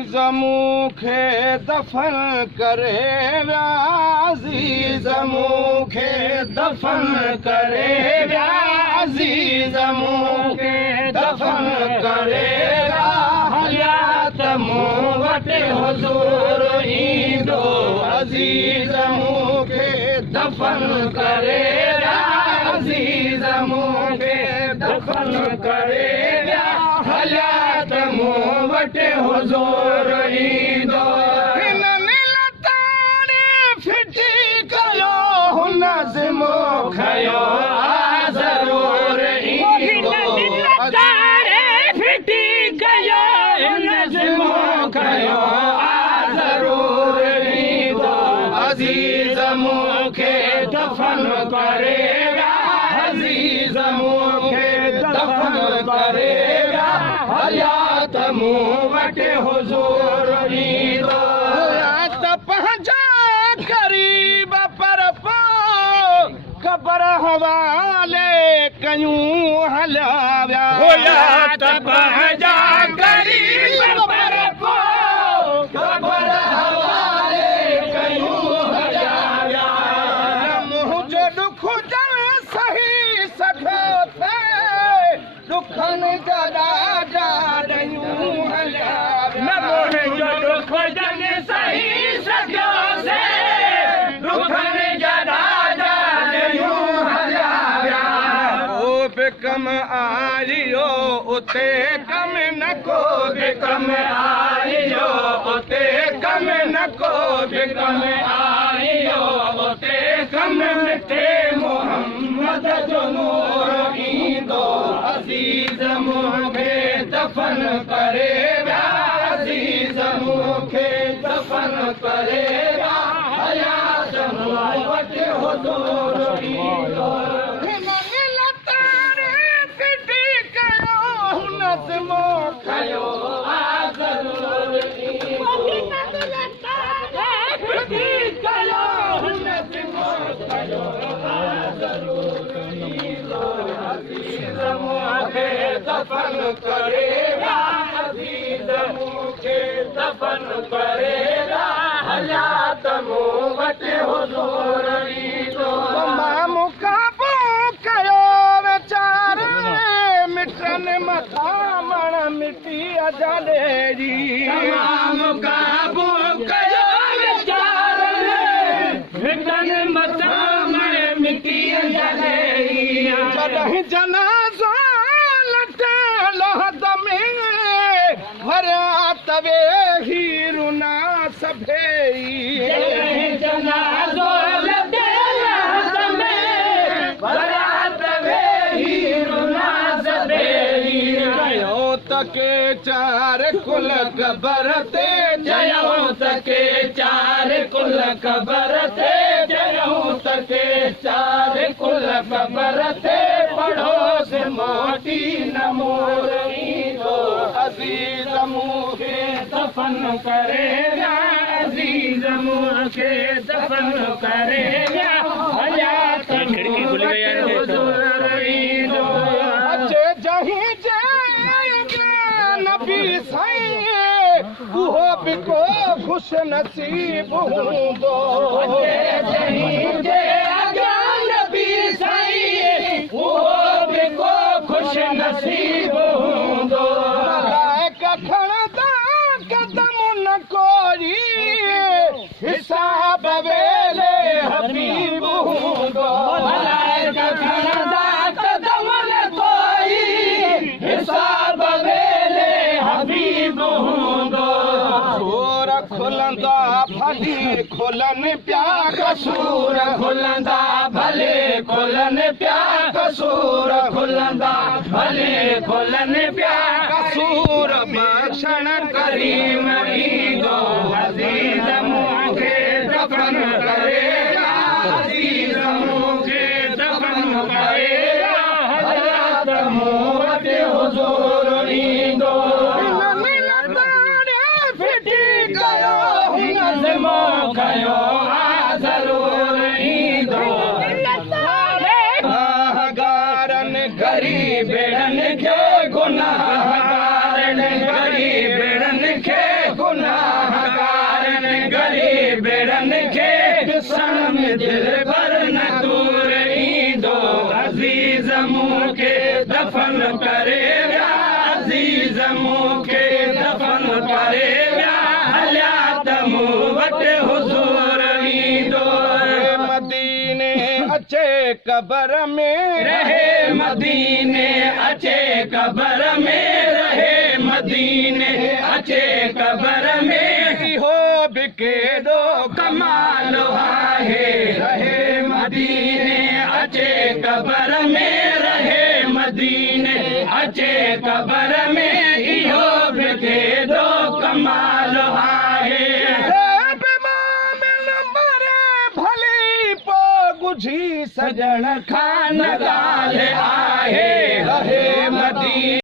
अज़ीज़ मूंखे दफ़न करे विया अज़ीज़ मूंखे दफ़न करे विया अज़ीज़ मूंखे दफ़न करे विया हयात मूं वटि हुज़ूर ईंदो अज़ीज़ मूंखे दफ़न करे विया अज़ीज़ मूंखे दफ़न करे विया हयात मूं वटि हुज़ूर ईंदो हिननि लताड़े फिटी कयो हुन ज़िमो खयो ज़रूर ईंदो लताड़े फिटी कयो हुन ज़िमो खयो ज़रूर ईंदो अज़ीज़ मूंखे दफ़न करे विया अज़ीज़ मूंखे दफ़न करे विया हयात मूं वटि हुज़ूर ईंदो त पंहिंजा क़रीब पर पोइ क़बर हवाले कयूं हलिया विया त पंहिंजा क़रीब पर पोइ क़बर हवाले कयूं हलिया विया मुंहिंजो ॾुख ॼण सही सघो थे दुखनि जा ॾाढा ॾयूं हलिया विया मुंहिंजो ॾुख ॼण सही सघो थे दुखनि जा ॾाढा ॾयूं हलिया विया ओ बि कम आयो उते कम न को बि कम आयो उते कम न को बि कम आयो उते कम मिटे मोहम्मद जो नूर ईंदो अज़ीज़ मूंखे दफ़न करे विया अज़ीज़ मूंखे दफ़न करे विया हयात मूं वटि हुज़ूर ईंदो हिननि लताड़े फिटी कयो हुन ज़िमो खयो ज़रूर ईंदो हिननि लताड़े फिटी कयो हुन ज़िमो खयो ज़रूर ईंदो अज़ीज़ मूंखे दफ़न करे विया अज़ीज़ मूंखे दफ़न करे विया हयात मूं वटि हुज़ूर ईंदो मुकाबो कयो वीचारे मिटनि मथां मण मिटी जा ॾेरी मुकाबो कयो वीचारे मिटनि मथां मण मिटी जा ॾेरी जॾहिं जनाज़ो लटे लहद में भरिया त वेही रुना सभेई जनाज़ो लटे लहद में भरिया त वेही रुना सभेई चयो त के चार कुल क़बर ते चयो त के चार कुल क़बर ते चयो त के चार कुल क़बर ते पढ़ोसि मोटी न मोर ईंदो अज़ीज़ मूंखे दफ़न करे विया अज़ीज़ मूंखे दफ़न करे विया हयात मूं वटि हुज़ूर ईंदो अचे जहीं जे नबी साईं उहो बि को ख़ुशि नसीब हूंदो जहीं जे नबी साईं उहो बि को ख़ुशि नसीब हूंदो खणंदा कदम न कोई हिसाब वेले हबीब हूंदो खणंदा कदम न कोई हिसाब वेले हबीब हूंदो सूर खुलंदा भली खुलनि पिया कसूर खुलंदा भले खुलनि पिया कसूर खुलंदा भले खुलनि पिया कसूर बख़्शण करीम ईंदो अज़ीज़ मूंखे दफ़न करे विया अज़ीज़ मूंखे दफ़न करे विया हयात मूं वटि हुज़ूर ईंदो हिननि लताड़े फिटी कयो हुन ज़िमो खयो ज़रूर ईंदो गुनाहगारनि ग़रीबनि खे गुनाहगारनि ग़रीबनि खे दिल भर न दूर ईंदो अज़ीज़ मूंखे दफ़न करे विया अज़ीज़ मूंखे दफ़न करे विया हलिया त मूं वटि हुज़ूर ईंदो मदीने अचे क़बर में रहे मदीने अचे क़बर में रहे मदीने अचे क़बर में इहो बि केॾो कमाल आहे रहे मदीने अचे क़बर में रहे मदीने अचे क़बर में इहो बि केॾो कमाल आहे भली पोइ ॻुझी सजण खां न ॻाल्हि आहे रहे मदीने